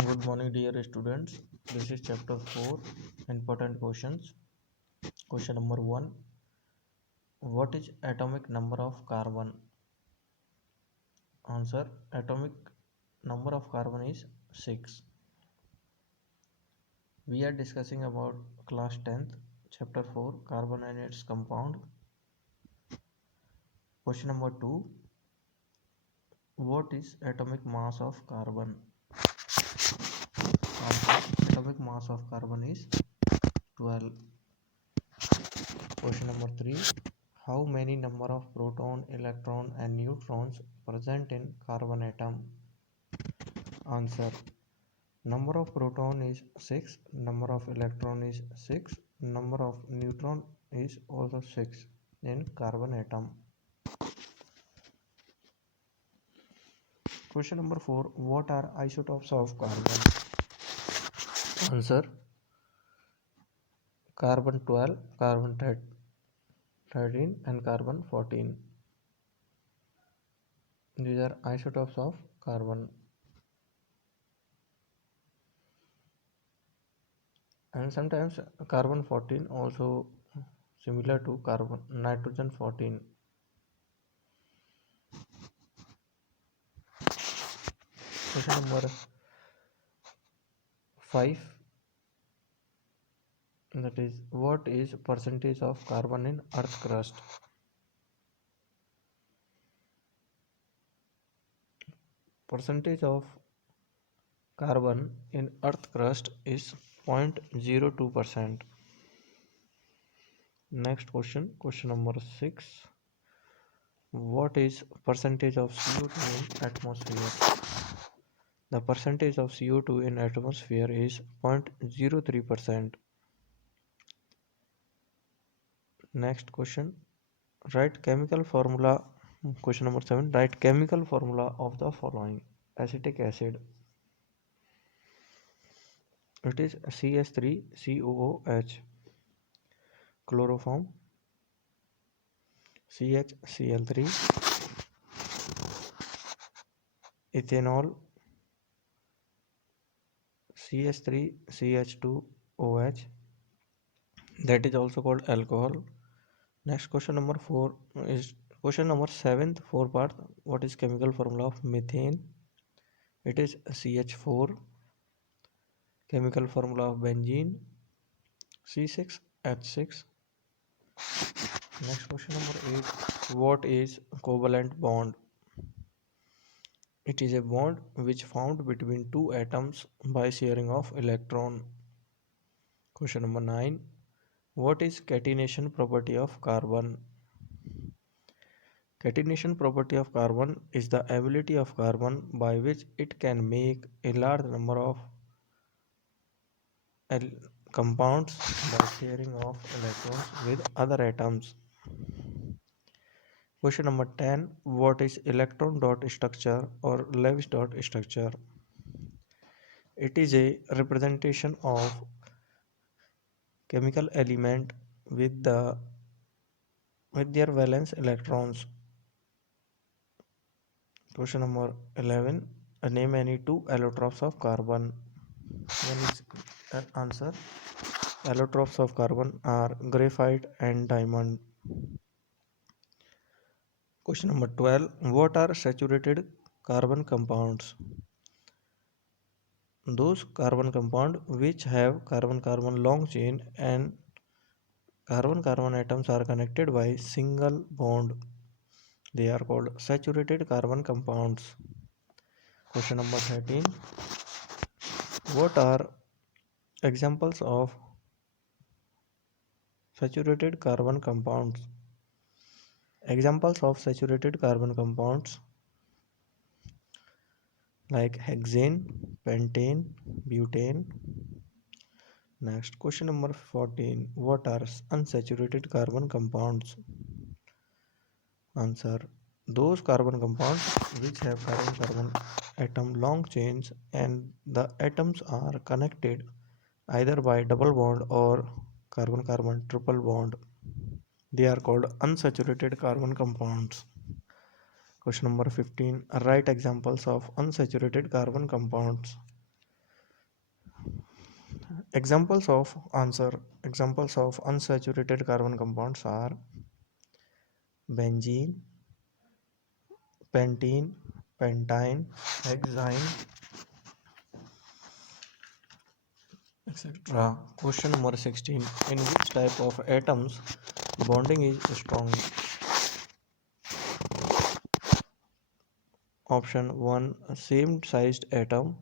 Good morning, dear students. This is chapter 4 important questions. Question number 1. What is atomic number of carbon? Answer. Atomic number of carbon is 6. We are discussing about class 10th, chapter 4, carbon and its compound. Question number 2. What is atomic mass of carbon? Answer. Atomic mass of carbon is 12. Question number 3. How many number of proton, electron and neutrons present in carbon atom? Answer. Number of proton is 6, number of electron is 6, number of neutron is also 6 in carbon atom. Question number 4. What are isotopes of carbon? Answer. Carbon 12, carbon 13 and carbon 14. These are isotopes of carbon. And sometimes carbon 14 also similar to carbon nitrogen 14. Question number 5, that is, what is percentage of carbon in earth crust? Percentage of carbon in earth crust is 0.02%. Next question, question number 6. What is percentage of CO2 in atmosphere? The percentage of CO2 in atmosphere is 0.03%. Next question, write chemical formula. Question number 7. Write chemical formula of the following. Acetic acid. It is CH3COOH. Chloroform CHCl3. Ethanol CH3CH2OH. That is also called alcohol. Next question number 4 is question number 7th 4 part. What is chemical formula of methane? It is CH4. Chemical formula of benzene C6H6. Next question number 8. What is covalent bond? It is a bond which found between two atoms by sharing of electron. Question number 9. What is catenation property of carbon? Catenation property of carbon is the ability of carbon by which it can make a large number of compounds by sharing of electrons with other atoms. Question number 10. What is electron dot structure or Lewis dot structure? It is a representation of chemical element with their valence electrons. Question number 11. Name any two allotropes of carbon. One is answer. Allotropes of carbon are graphite and diamond. Question number 12. What are saturated carbon compounds? Those carbon compound which have carbon-carbon long chain and carbon-carbon atoms are connected by single bond. They are called saturated carbon compounds. Question number 13. What are examples of saturated carbon compounds? Examples of saturated carbon compounds like hexane, pentane, butane. Next, question number 14. What are unsaturated carbon compounds? Answer. Those carbon compounds which have carbon-carbon atom long chains and the atoms are connected either by double bond or carbon-carbon triple bond. They are called unsaturated carbon compounds. Question number 15. Write examples of unsaturated carbon compounds. Examples of unsaturated carbon compounds are benzene, pentene, pentine, hexane, etc. Question number 16. In which type of atoms bonding is strong? Option 1, same sized atom.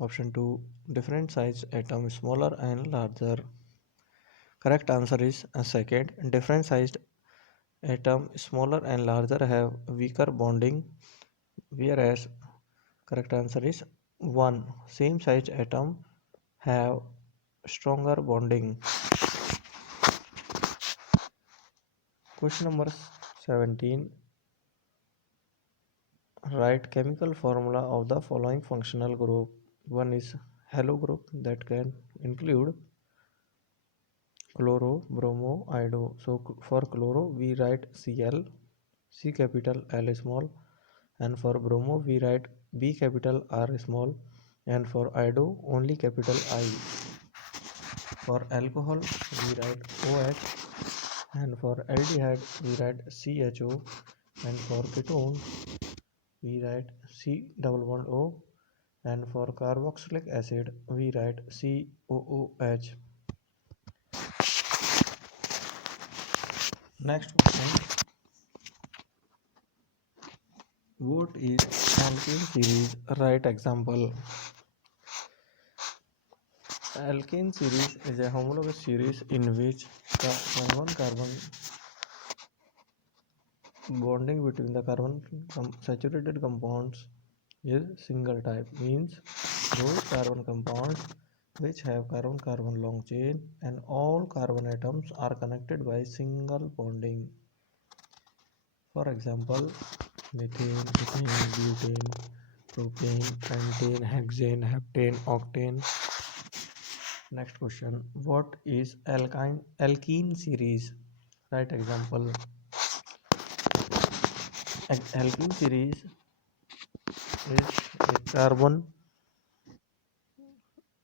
Option 2, different sized atom, smaller and larger. Correct answer is second, different sized atom, smaller and larger, have weaker bonding, whereas correct answer is 1, same sized atom have stronger bonding. Question number 17. Write chemical formula of the following functional group. One is halo group that can include chloro, bromo, iodo. So for chloro we write Cl, C capital L small, and for bromo we write B capital R small, and for iodo only capital I. For alcohol we write OH, and for aldehyde we write CHO, and for ketone we write C double bond O, and for carboxylic acid we write COOH. Next question. What is alkane series? Write example. Alkane series is a homologous series in which the carbon-carbon bonding between the carbon saturated compounds is single type, means those carbon compounds which have carbon-carbon long chain and all carbon atoms are connected by single bonding. For example, methane, ethane, butane, propane, pentane, hexane, heptane, octane. Next question. What is alkene series? Write example. Alkene series is a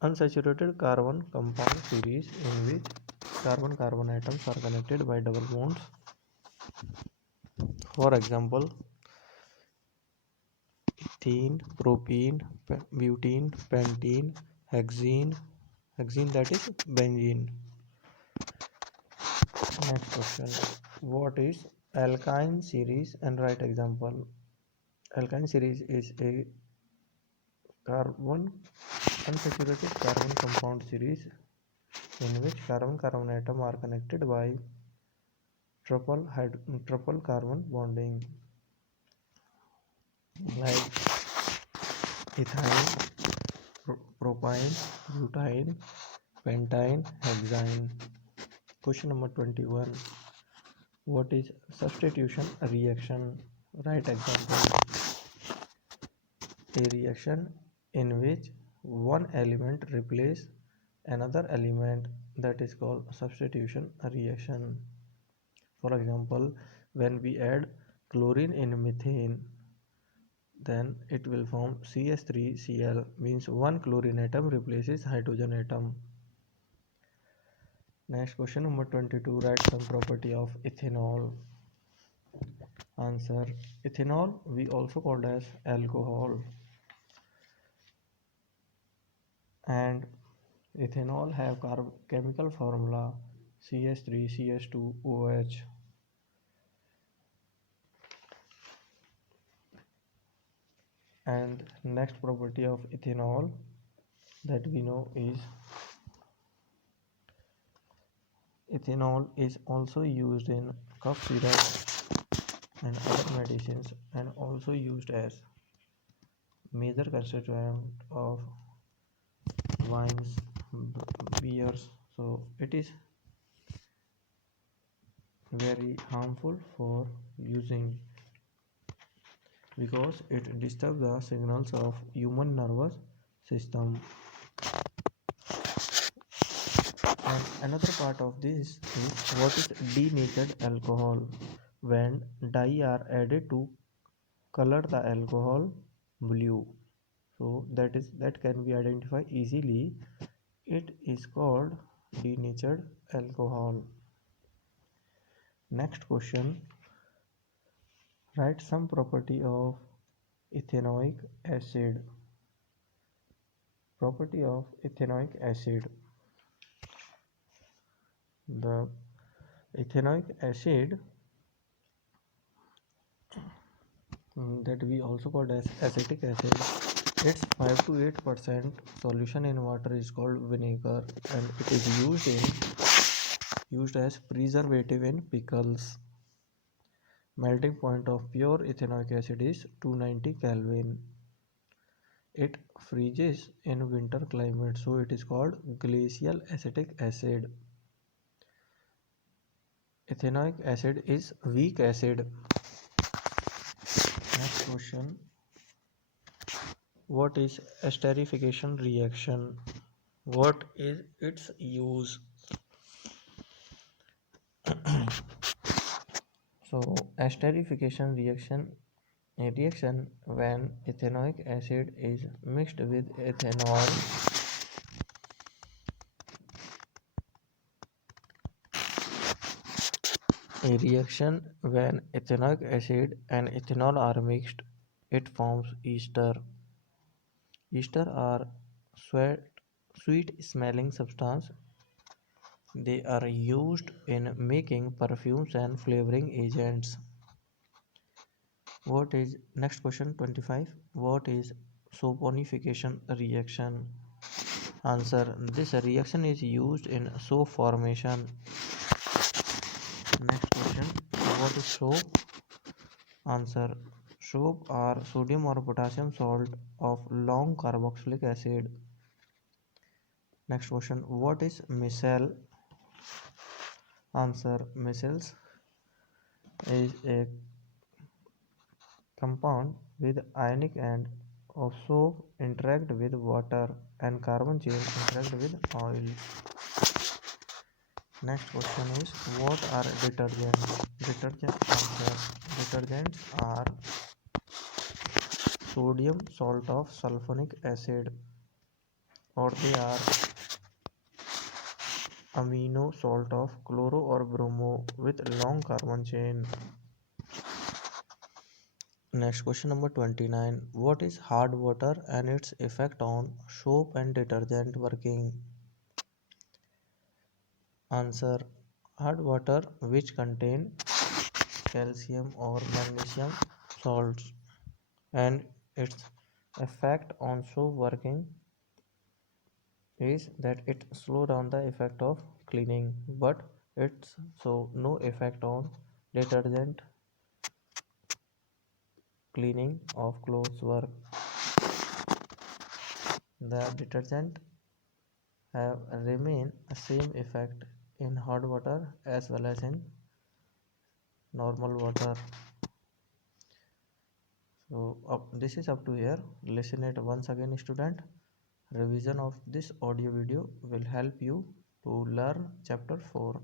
unsaturated carbon compound series in which carbon-carbon atoms are connected by double bonds. For example, ethene, propene, butene, pentene, hexene that is benzene. Next question. What is alkyne series and write example. Alkyne series is a unsaturated carbon compound series in which carbon-carbon atom are connected by triple carbon bonding, like ethyne, propyne, butane, pentine, hexane. Question number 21. What is substitution reaction? Write example. A reaction in which one element replaces another element, that is called substitution reaction. For example, when we add chlorine in methane, then it will form CH3Cl, means one chlorine atom replaces hydrogen atom. Next question number 22. Write some property of ethanol. Answer. Ethanol we also called as alcohol, and ethanol have chemical formula CH3CH2OH. And next property of ethanol that we know is ethanol is also used in cough syrup and other medicines, and also used as major constituent of wines, beers. So it is very harmful for using because it disturbs the signals of human nervous system. And another part of this is what is denatured alcohol. When dye are added to color the alcohol blue, so that can be identified easily. It is called denatured alcohol. Next question. Write some property of ethanoic acid. Property of ethanoic acid. The ethanoic acid, that we also called as acetic acid, its 5 to 8% solution in water is called vinegar, and it is used as preservative in pickles. Melting point of pure ethanoic acid is 290 Kelvin. It freezes in winter climate, so it is called glacial acetic acid. Ethanoic acid is weak acid. Next question. What is esterification reaction? What is its use? So, esterification reaction, a reaction when ethanoic acid is mixed with ethanol. A reaction when ethanoic acid and ethanol are mixed, it forms ester. Ester are sweet smelling substance. They are used in making perfumes and flavoring agents. What is next question 25? What is saponification reaction? Answer: this reaction is used in soap formation. Next question: what is soap? Answer: soap are sodium or potassium salt of long carboxylic acid. Next question: what is micelle? Answer: micelles is a compound with ionic end of soap interact with water and carbon chain interact with oil. Next question is what are detergents? Detergents are sodium salt of sulfonic acid, or they are amino salt of chloro or bromo with long carbon chain. Next question number 29. What is hard water and its effect on soap and detergent working? Answer: hard water which contain calcium or magnesium salts, and its effect on soap working is that it slow down the effect of cleaning, but it's so no effect on detergent cleaning of clothes work. The detergent have remain same effect in hot water as well as in normal water. So this is up to here. Listen it once again, student. Revision of this audio video will help you to learn chapter 4.